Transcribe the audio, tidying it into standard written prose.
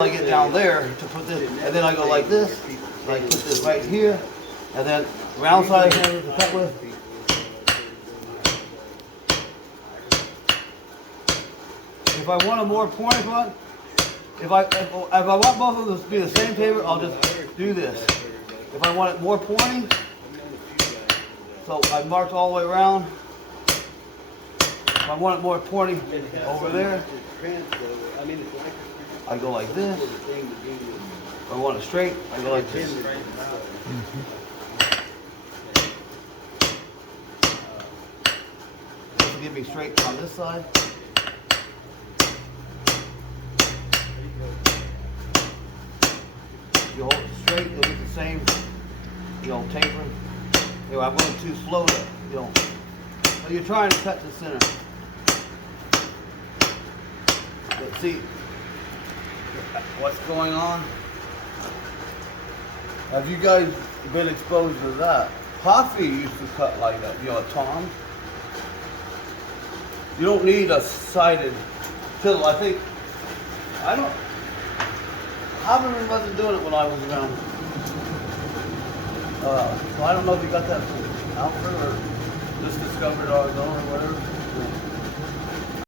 I get down there to put this, and then I go like this, like put this right here, and then round side here to cut with. If I want a more pointed one, if I want both of them to be the same taper, I'll just do this. If I want it more pointy, so I marked all the way around. If I want it more pointy over there, I go like this. If I want it straight, I go like this. This will give me straight on this side. You hold it straight, you'll get the same, taper. Anyway, I'm going too slow to, so you're trying to cut the center. But see, what's going on? Have you guys been exposed to that? Coffee used to cut like that, a tom. You don't need a sided chisel. I haven't wasn't doing it when I was around. So I don't know if you got that from Alfred or just discovered Arizona or whatever.